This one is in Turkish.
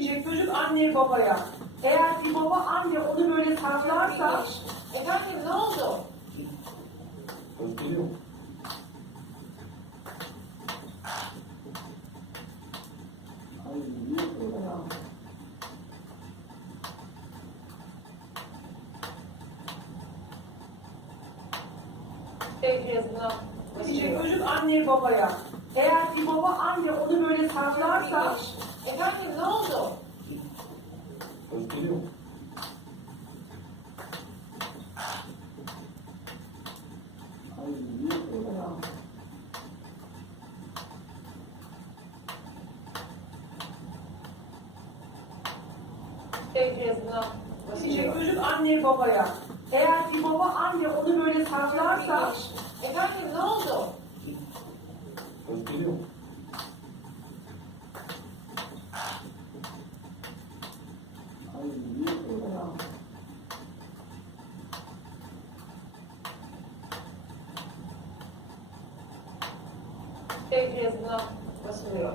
diyecek çocuk anne babaya. Eğer bir baba anne onu böyle saklarsa Efendim ne oldu? Diyecek çocuk anne babaya. Eğer bir baba anne onu böyle saklarsa Efendim ne oldu? Çocuk anne babaya. Eğer bir baba anne onu böyle saklarsa Efendim ne oldu? Söz Peki yazına başlıyor.